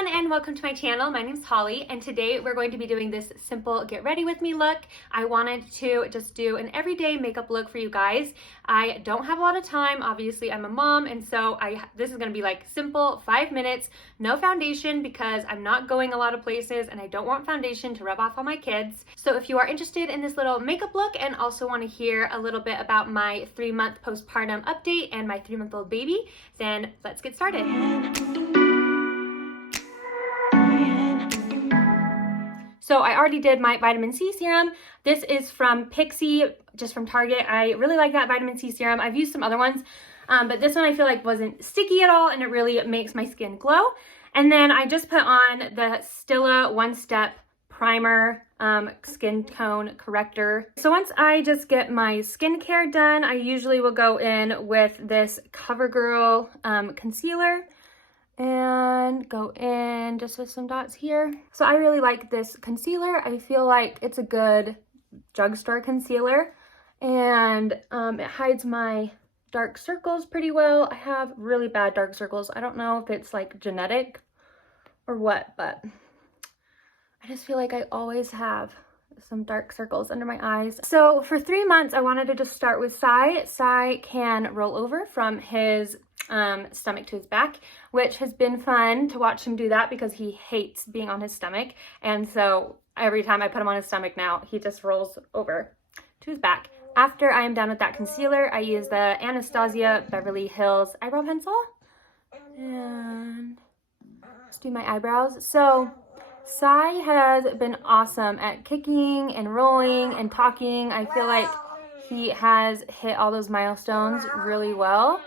everyone and welcome to my channel. My name's Holly and today we're going to be doing this simple get ready with me look. I wanted to just do an everyday makeup look for you guys. I don't have a lot of time. Obviously I'm a mom and so this is going to be like simple 5 minutes, no foundation because I'm not going a lot of places and I don't want foundation to rub off on my kids. So if you are interested in this little makeup look and also want to hear a little bit about my 3-month postpartum update and my 3-month-old baby, then let's get started. So I already did my vitamin C serum. This is from Pixie, just from Target. I really like that vitamin C serum. I've used some other ones, but this one I feel like wasn't sticky at all and it really makes my skin glow. And then I just put on the Stila One Step Primer Skin Tone Corrector. So once I just get my skincare done, I usually will go in with this CoverGirl concealer and go in just with some dots here. So I really like this concealer. I feel like it's a good drugstore concealer and it hides my dark circles pretty well. I have really bad dark circles. I don't know if it's like genetic or what, but I just feel like I always have some dark circles under my eyes. So for 3 months, I wanted to just start with Sai. Sai can roll over from his stomach to his back, which has been fun to watch him do that because he hates being on his stomach. And so every time I put him on his stomach now, he just rolls over to his back. After I am done with that concealer, I use the Anastasia Beverly Hills eyebrow pencil and just do my eyebrows. So Sai has been awesome at kicking and rolling and talking. I feel like he has hit all those milestones really well.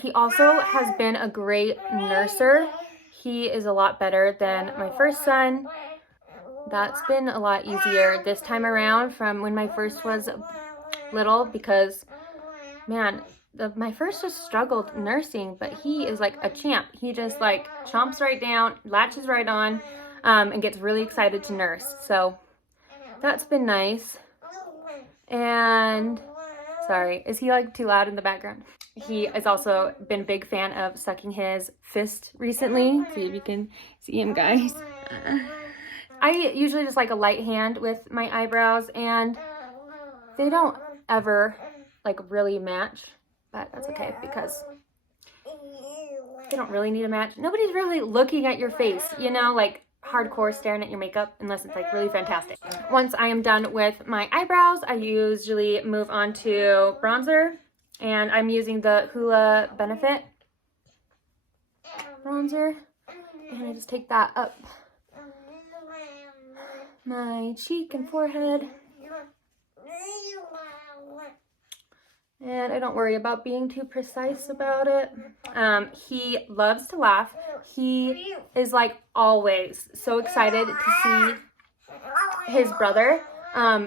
He also has been a great nurser. He is a lot better than my first son. That's been a lot easier this time around from when my first was little because, man, my first just struggled nursing, but he is like a champ. He just like chomps right down, latches right on, and gets really excited to nurse. So that's been nice. And sorry, is he like too loud in the background? He has also been a big fan of sucking his fist recently. See if you can see him, guys. I usually just like a light hand with my eyebrows and they don't ever like really match. But that's okay because they don't really need a match. Nobody's really looking at your face, you know, like hardcore staring at your makeup unless it's like really fantastic. Once I am done with my eyebrows, I usually move on to bronzer and I'm using the Hoola Benefit bronzer and I just take that up my cheek and forehead. And I don't worry about being too precise about it. He loves to laugh. He is like always so excited to see his brother.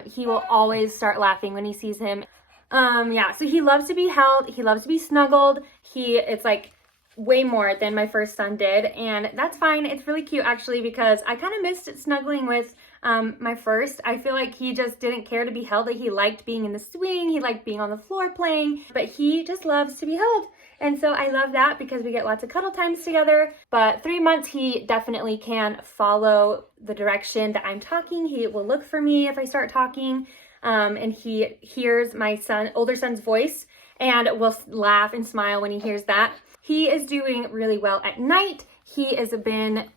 He will always start laughing when he sees him. Yeah, so he loves to be held. He loves to be snuggled. It's like way more than my first son did. And that's fine. It's really cute actually because I kind of missed snuggling with my first. I feel like he just didn't care to be held. Like he liked being in the swing, he liked being on the floor playing, but he just loves to be held. And so I love that because we get lots of cuddle times together. But 3 months, he definitely can follow the direction that I'm talking. He will look for me if I start talking. And he hears my older son's voice and will laugh and smile when he hears that. He is doing really well at night. He has been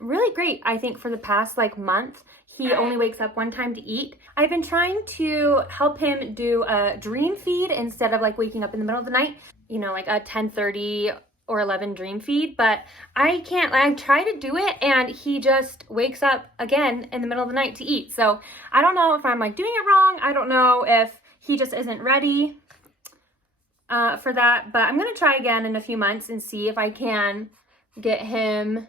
really great, I think, for the past like month. He only wakes up one time to eat. I've been trying to help him do a dream feed instead of like waking up in the middle of the night, you know, like a 10:30 or 11 dream feed, but I can't. I try to do it and he just wakes up again in the middle of the night to eat. So I don't know if I'm like doing it wrong. I don't know if he just isn't ready for that, but I'm gonna try again in a few months and see if I can get him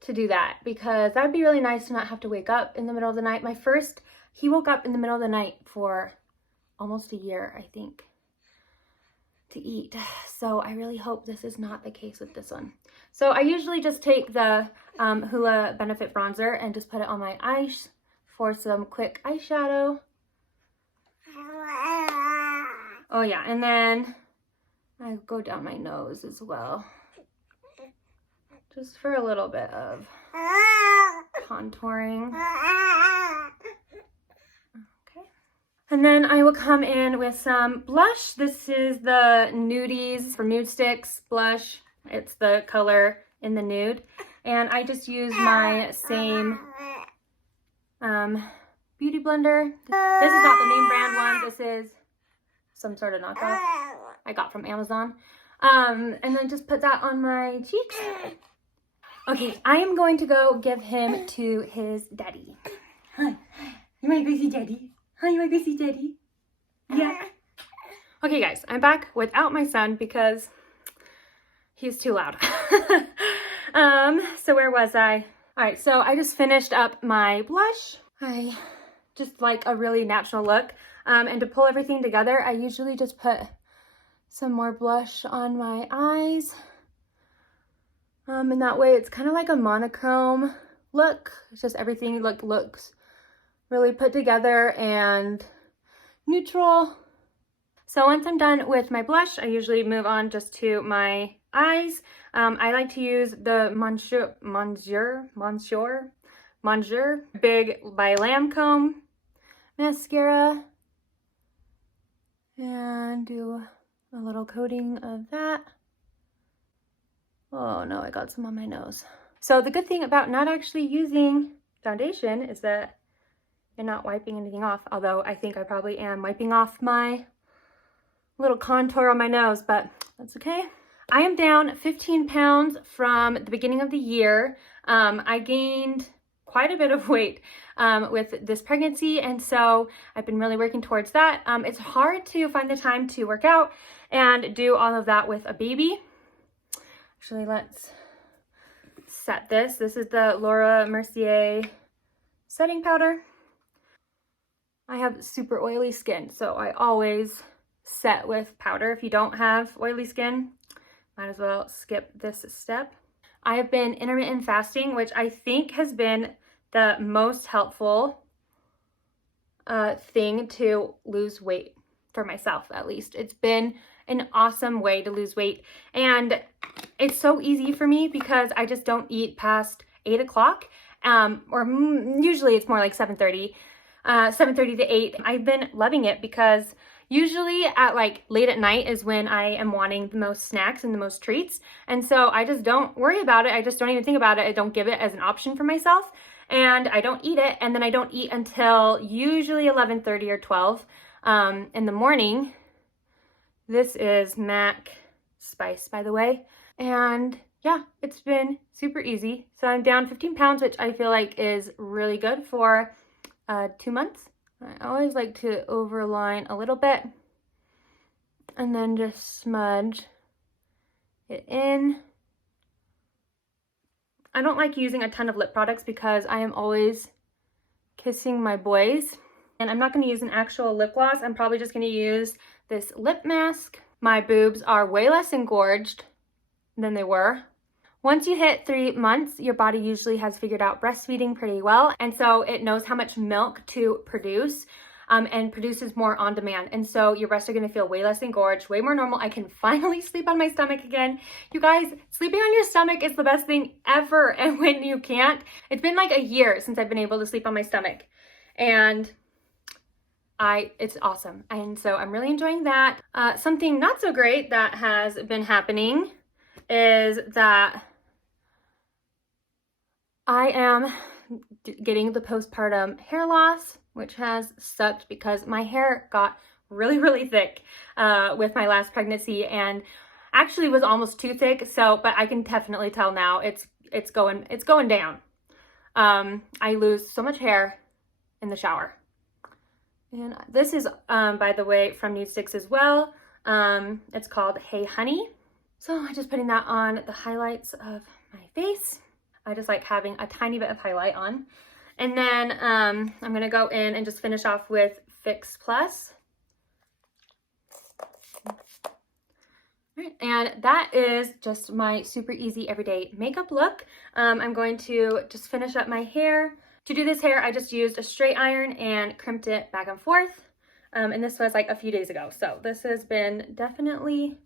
to do that because that'd be really nice to not have to wake up in the middle of the night. My first, he woke up in the middle of the night for almost a year, I think, to eat. So I really hope this is not the case with this one. So I usually just take the Hoola Benefit bronzer and just put it on my eyes for some quick eyeshadow. Oh yeah, and then I go down my nose as well. just for a little bit of contouring. Okay. And then I will come in with some blush. This is the Nudies from Nude Sticks blush. It's the color in the nude. And I just use my same beauty blender. This is not the name brand one. This is some sort of knockoff I got from Amazon. And then just put that on my cheeks. Okay, I am going to go give him to his daddy. Hi, you wanna go see daddy? Hi, you wanna go see daddy? Yeah. Okay guys, I'm back without my son because he's too loud. So where was I? All right, so I just finished up my blush. I just like a really natural look. And to pull everything together, I usually just put some more blush on my eyes. And that way it's kind of like a monochrome look. It's just everything looks really put together and neutral. So once I'm done with my blush, I usually move on just to my eyes. I like to use the Monsieur Big by Lancome mascara and do a little coating of that. Oh no, I got some on my nose. So the good thing about not actually using foundation is that you're not wiping anything off, although I think I probably am wiping off my little contour on my nose, but that's okay. I am down 15 pounds from the beginning of the year. I gained quite a bit of weight with this pregnancy, and so I've been really working towards that. It's hard to find the time to work out and do all of that with a baby. Actually, let's set this. This is the Laura Mercier setting powder. I have super oily skin, so I always set with powder. If you don't have oily skin, might as well skip this step. I have been intermittent fasting, which I think has been the most helpful thing to lose weight for myself, at least. It's been an awesome way to lose weight, and it's so easy for me because I just don't eat past 8 o'clock, or usually it's more like 7:30 to 8. I've been loving it because usually at like late at night is when I am wanting the most snacks and the most treats. And so I just don't worry about it. I just don't even think about it. I don't give it as an option for myself, and I don't eat it. And then I don't eat until usually 11:30 or 12 in the morning. This is Mac Spice, by the way. And yeah, it's been super easy. So I'm down 15 pounds, which I feel like is really good for 2 months. I always like to overline a little bit and then just smudge it in. I don't like using a ton of lip products because I am always kissing my boys. And I'm not going to use an actual lip gloss. I'm probably just going to use this lip mask. My boobs are way less engorged than they were. Once you hit 3 months, your body usually has figured out breastfeeding pretty well. And so it knows how much milk to produce and produces more on demand. And so your breasts are going to feel way less engorged, way more normal. I can finally sleep on my stomach again. You guys, sleeping on your stomach is the best thing ever. And when you can't, it's been like a year since I've been able to sleep on my stomach. And it's awesome. And so I'm really enjoying that. Something not so great that has been happening is that I am getting the postpartum hair loss, which has sucked because my hair got really, really thick with my last pregnancy, and actually was almost too thick. So, but I can definitely tell now it's going down. I lose so much hair in the shower. And this is, by the way, from Nude Sticks as well. It's called Heyy Honey. So I'm just putting that on the highlights of my face. I just like having a tiny bit of highlight on. And then I'm going to go in and just finish off with Fix Plus. All right, and that is just my super easy everyday makeup look. I'm going to just finish up my hair. To do this hair, I just used a straight iron and crimped it back and forth. And this was like a few days ago. So this has been definitely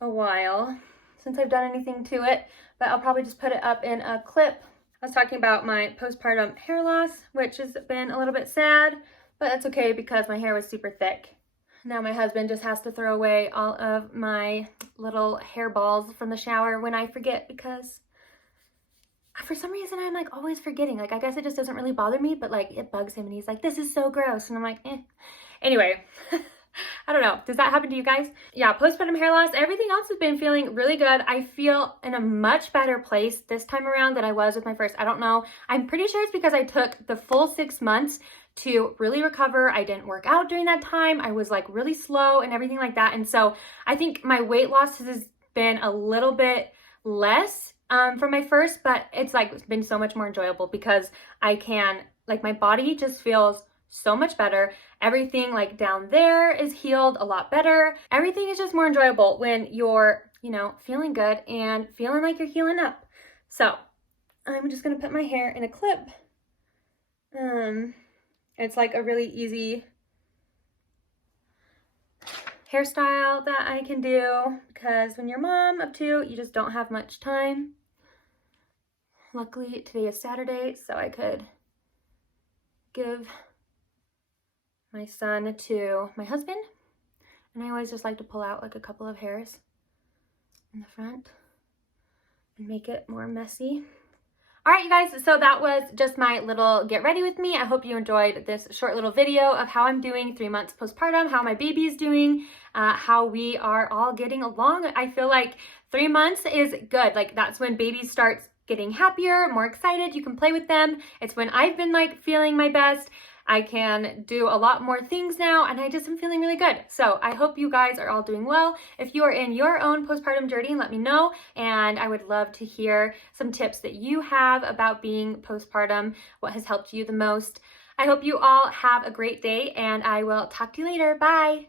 a while since I've done anything to it, but I'll probably just put it up in a clip. I was talking about my postpartum hair loss, which has been a little bit sad, but that's okay because my hair was super thick. Now my husband just has to throw away all of my little hair balls from the shower when I forget, because for some reason I'm like always forgetting. Like, I guess it just doesn't really bother me, but like it bugs him and he's like, this is so gross. And I'm like, eh. Anyway, I don't know. Does that happen to you guys? Yeah, postpartum hair loss. Everything else has been feeling really good. I feel in a much better place this time around than I was with my first. I don't know. I'm pretty sure it's because I took the full 6 months to really recover. I didn't work out during that time. I was like really slow and everything like that. And so I think my weight loss has been a little bit less from my first, but it's like been so much more enjoyable because I can, like, my body just feels so much better. Everything like down there is healed a lot better. Everything is just more enjoyable when you're, you know, feeling good and feeling like you're healing up. So I'm just gonna put my hair in a clip. It's like a really easy hairstyle that I can do because when you're a mom of 2, you just don't have much time. Luckily today is Saturday, so I could give my son to my husband. And I always just like to pull out like a couple of hairs in the front and make it more messy. All right, you guys, so that was just my little get ready with me. I hope you enjoyed this short little video of how I'm doing 3 months postpartum, how my baby is doing, how we are all getting along. I feel like 3 months is good. Like, that's when baby starts getting happier, more excited. You can play with them. It's when I've been like feeling my best. I can do a lot more things now, and I just am feeling really good. So I hope you guys are all doing well. If you are in your own postpartum journey, let me know, and I would love to hear some tips that you have about being postpartum, what has helped you the most. I hope you all have a great day, and I will talk to you later. Bye.